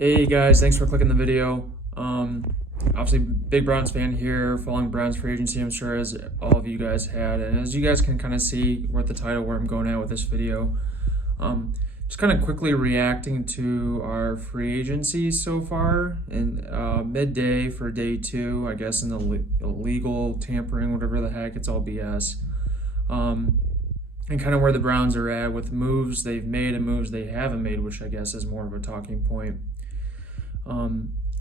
Hey guys, thanks for clicking the video. Obviously, big Browns fan here, following Browns free agency, I'm sure as all of you guys had. And as you guys can kind of see with the title where I'm going at with this video, just kind of quickly reacting to our free agency so far in midday for day 2, I guess, in the illegal tampering, whatever the heck, it's all BS. And kind of where the Browns are at with moves they've made and moves they haven't made, which I guess is more of a talking point.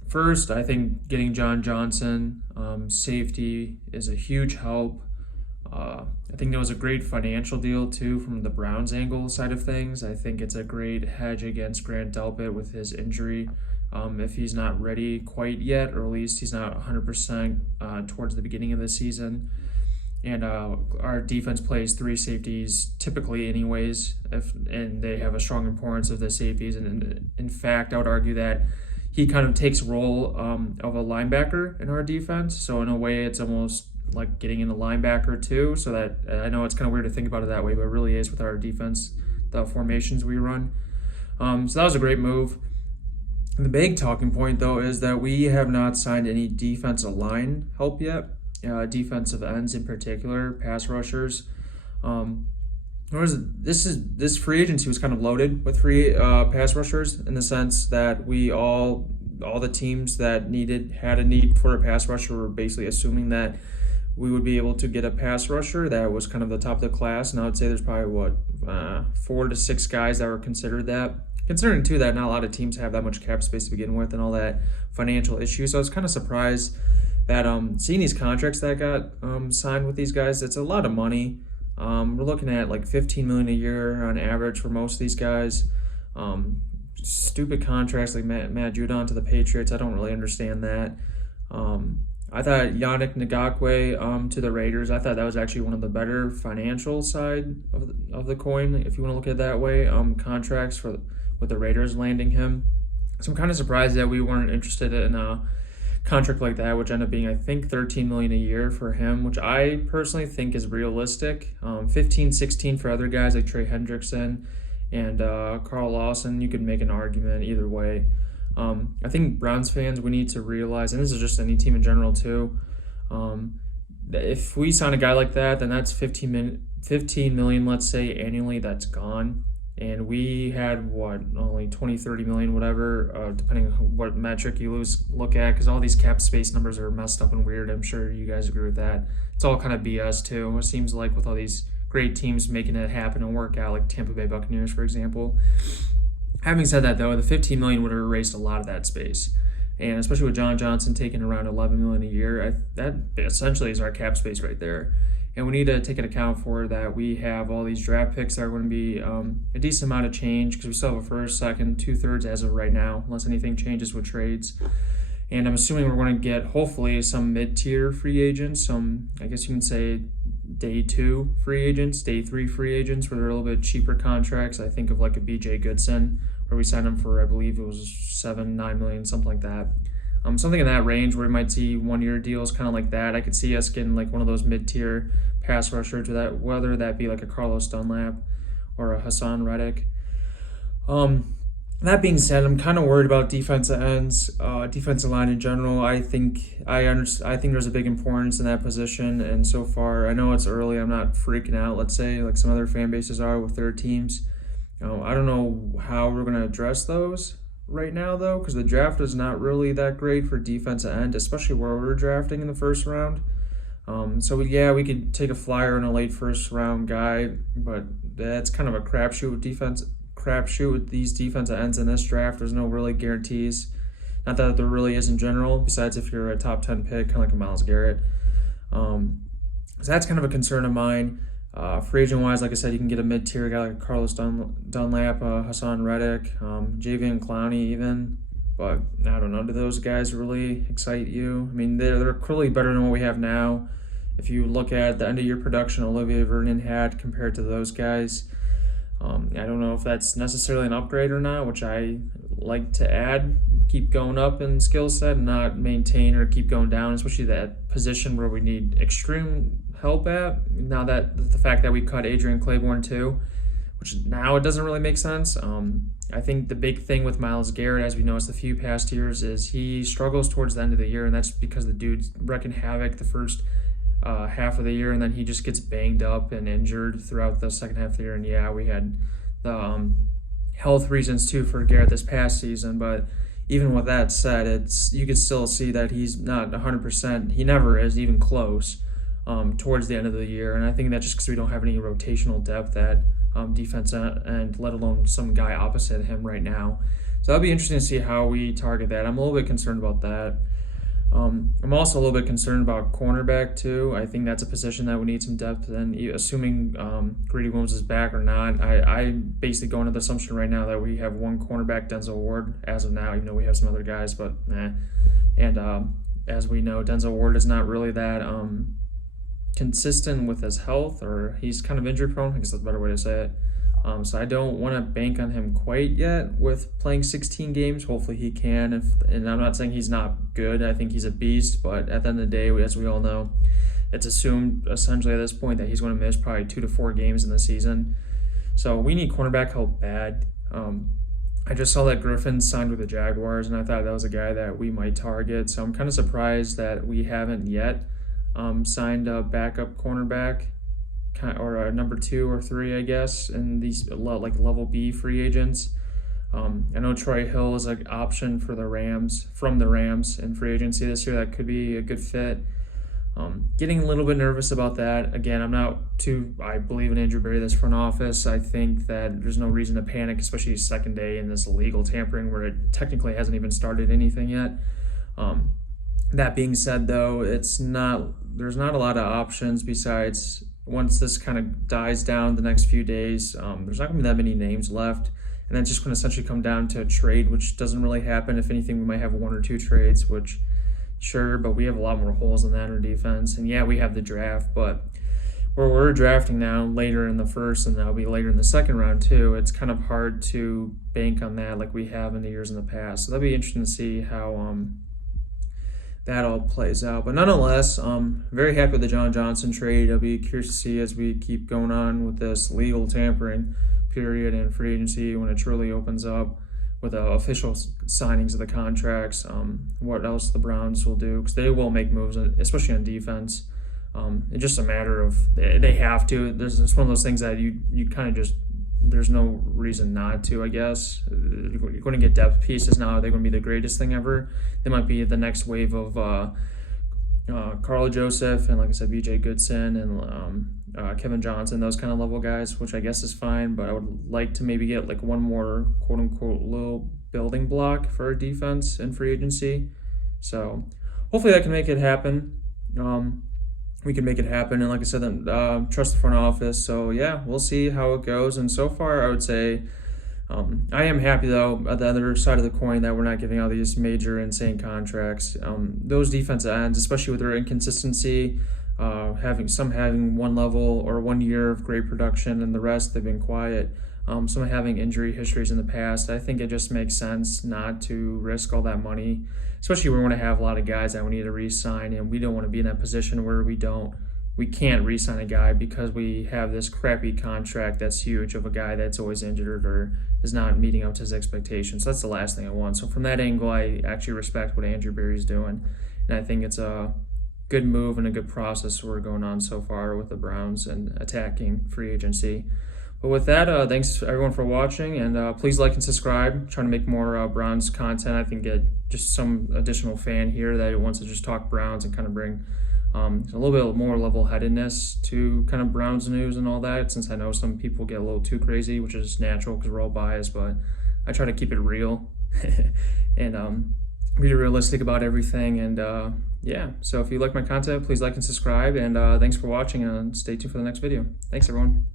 First, I think getting John Johnson, safety, is a huge help. I think it was a great financial deal too from the Browns angle side of things. I think it's a great hedge against Grant Delpit with his injury. If he's not ready quite yet, or at least he's not 100% towards the beginning of the season. And our defense plays 3 safeties typically anyways, and they have a strong importance of the safeties. And in fact, I would argue that he kind of takes role of a linebacker in our defense. So in a way, it's almost like getting in a linebacker too. So that I know it's kind of weird to think about it that way, but it really is with our defense, the formations we run. So that was a great move. And the big talking point though is that we have not signed any defensive line help yet. Defensive ends in particular, pass rushers. This free agency was kind of loaded with free pass rushers in the sense that all the teams that had a need for a pass rusher were basically assuming that we would be able to get a pass rusher that was kind of the top of the class. And I would say there's probably 4 to 6 guys that were considered that. Considering too that not a lot of teams have that much cap space to begin with and all that financial issues. So I was kind of surprised that seeing these contracts that got signed with these guys, it's a lot of money. We're looking at like $15 million a year on average for most of these guys. Stupid contracts like Matt Judon to the Patriots. I don't really understand that. I thought Yannick Ngakoue to the Raiders. I thought that was actually one of the better financial side of the coin, if you want to look at it that way. Contracts with the Raiders landing him. So I'm kind of surprised that we weren't interested in a contract like that, which ended up being, I think, $13 million a year for him, which I personally think is realistic. 15, 16 for other guys like Trey Hendrickson and Carl Lawson. You could make an argument either way. I think Browns fans, we need to realize, and this is just any team in general too, that if we sign a guy like that, then that's 15 million, let's say, annually, that's gone. And we had, only 20, 30 million, whatever, depending on what metric you look at, because all these cap space numbers are messed up and weird. I'm sure you guys agree with that. It's all kind of BS, too. It seems like with all these great teams making it happen and work out, like Tampa Bay Buccaneers, for example. Having said that, though, the 15 million would have erased a lot of that space. And especially with John Johnson taking around 11 million a year, that essentially is our cap space right there. And we need to take into account for that we have all these draft picks that are going to be a decent amount of change because we still have a first, second, 2/3 as of right now, unless anything changes with trades. And I'm assuming we're going to get, hopefully, some mid-tier free agents, some, I guess you can say, day 2 free agents, day 3 free agents, where they're a little bit cheaper contracts. I think of like a BJ Goodson, where we signed him for, I believe it was 7-9 million, something like that. Something in that range where we might see 1-year deals, kind of like that. I could see us getting like one of those mid-tier pass rushers, whether that be like a Carlos Dunlap or a Hassan Reddick. That being said, I'm kind of worried about defensive ends, defensive line in general. I think there's a big importance in that position, and so far, I know it's early. I'm not freaking out, let's say, like some other fan bases are with their teams. I don't know how we're going to address those right now, though, because the draft is not really that great for defensive end, especially where we're drafting in the first round. We could take a flyer on a late first round guy, but that's kind of a crapshoot with these defensive ends in this draft. There's no really guarantees. Not that there really is in general, besides if you're a top 10 pick, kind of like a Myles Garrett. So that's kind of a concern of mine. Free agent wise, like I said, you can get a mid-tier guy like Carlos Dunlap, Hassan Reddick, Javian Clowney even. But I don't know, do those guys really excite you? I mean, they're clearly better than what we have now. If you look at the end of year production Olivier Vernon had compared to those guys, I don't know if that's necessarily an upgrade or not, which I like to add, keep going up in skill set and not maintain or keep going down, especially that position where we need extreme help at. Now that the fact that we cut Adrian Claiborne too, which now it doesn't really make sense. I think the big thing with Myles Garrett, as we noticed the few past years, is he struggles towards the end of the year, and that's because the dude's wrecking havoc the first half of the year, and then he just gets banged up and injured throughout the second half of the year. And yeah, we had the health reasons too for Garrett this past season, but even with that said, you can still see that he's not 100%. He never is even close towards the end of the year, and I think that's just because we don't have any rotational depth at defense end, let alone some guy opposite him right now. So that'll be interesting to see how we target that. I'm a little bit concerned about that. I'm also a little bit concerned about cornerback too. I think that's a position that we need some depth in. Assuming Greedy Williams is back or not, I basically go into the assumption right now that we have one cornerback, Denzel Ward, as of now. We have some other guys, but nah. And as we know, Denzel Ward is not really that consistent with his health, or he's kind of injury prone. I guess that's a better way to say it. So I don't want to bank on him quite yet with playing 16 games. Hopefully he can. And I'm not saying he's not good. I think he's a beast. But at the end of the day, as we all know, it's assumed essentially at this point that he's going to miss probably 2 to 4 games in the season. So we need cornerback help bad. I just saw that Griffin signed with the Jaguars, and I thought that was a guy that we might target. So I'm kind of surprised that we haven't yet signed a backup cornerback, or a number 2 or 3, I guess, in these like level B free agents. I know Troy Hill is an option for the Rams, in free agency this year. That could be a good fit. Getting a little bit nervous about that. Again, I believe in Andrew Berry, this front office. I think that there's no reason to panic, especially second day in this illegal tampering where it technically hasn't even started anything yet. That being said, though, there's not a lot of options besides, once this kind of dies down the next few days, there's not going to be that many names left. And that's just going to essentially come down to a trade, which doesn't really happen. If anything, we might have 1 or 2 trades, which, sure, but we have a lot more holes than that in our defense. And yeah, we have the draft, but where we're drafting now, later in the first, and that'll be later in the second round too, it's kind of hard to bank on that like we have in the years in the past. So that'll be interesting to see how that all plays out. But nonetheless, very happy with the John Johnson trade. I'll be curious to see as we keep going on with this legal tampering period and free agency when it truly opens up with the official signings of the contracts, what else the Browns will do, because they will make moves, especially on defense. It's just a matter of they have to. It's one of those things that you kind of just, there's no reason not to, I guess. You're going to get depth pieces now. Are they going to be the greatest thing ever? They might be the next wave of Carl Joseph and, like I said, BJ Goodson and Kevin Johnson, those kind of level guys, which I guess is fine. But I would like to maybe get like one more quote-unquote little building block for our defense in free agency. So hopefully that can make it happen. We can make it happen, and like I said, trust the front office. So yeah, we'll see how it goes. And so far, I would say I am happy, though, at the other side of the coin, that we're not giving out these major insane contracts. Those defensive ends, especially with their inconsistency, having 1 level or 1 year of great production, and the rest they've been quiet. Some having injury histories in the past. I think it just makes sense not to risk all that money, especially when we're going to have a lot of guys that we need to re-sign, and we don't want to be in that position where we can't re-sign a guy because we have this crappy contract that's huge of a guy that's always injured or is not meeting up to his expectations. That's the last thing I want. So from that angle, I actually respect what Andrew Berry's doing, and I think it's a good move and a good process we're going on so far with the Browns and attacking free agency. But with that, thanks everyone for watching, and please like and subscribe. Trying to make more Browns content. I think get just some additional fan here that wants to just talk Browns and kind of bring a little bit more level-headedness to kind of Browns news and all that, since I know some people get a little too crazy, which is natural because we're all biased, but I try to keep it real and be realistic about everything. And yeah, so if you like my content, please like and subscribe, and thanks for watching, and stay tuned for the next video. Thanks, everyone.